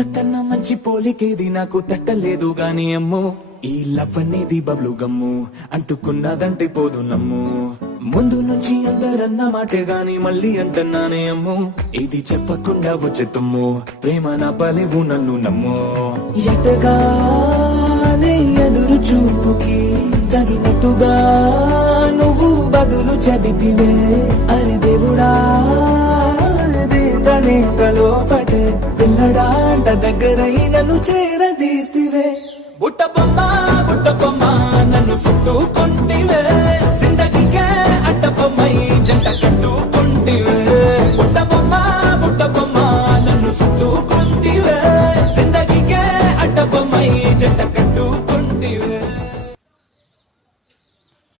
ఇంతకన్నా మంచి పోలికేది నాకు తట్టలేదు గాని అమ్మో ఈ లవ్ అనేది బబ్లు గమ్ము అంటుకున్నదంటే పోదు నమ్ము ముందు నుంచి అందరన్న మాటే గాని మళ్ళీ అంటున్నానే అమ్ము ఇది చెప్పకుండా వచ్చే తుమ్ము ప్రేమ నా పలేవు నన్ను నమ్ము ఎటగానే ఎదురు చూపుకి తగినట్టుగా నువ్వు బదులు చెబితివే అరే దేవుడా లోపటే పిల్లడాంట దగ్గరై నన్ను చేరదీస్తివే బుట్ట బొమ్మ నన్ను చుట్టుకుంటే